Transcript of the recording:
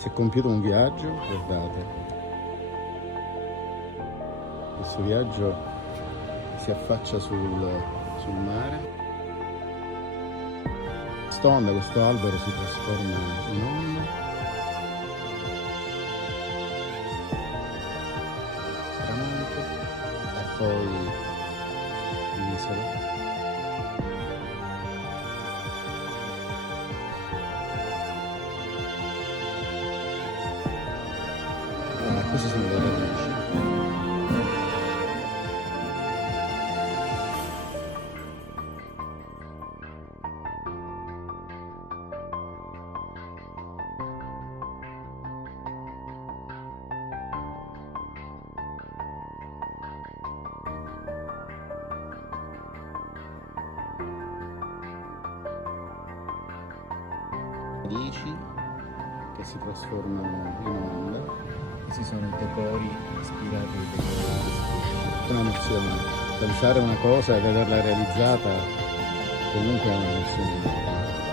Si è compiuto un viaggio, guardate. Questo viaggio si affaccia sul mare. Quest'onda, questo albero si trasforma in onda. Tramonto e poi l'isola. Queste sono le radici. Radici che si trasformano in onda. Questi sono i decori ispirati ai decori. È un'emozione. Pensare una cosa e vederla realizzata comunque è un'emozione.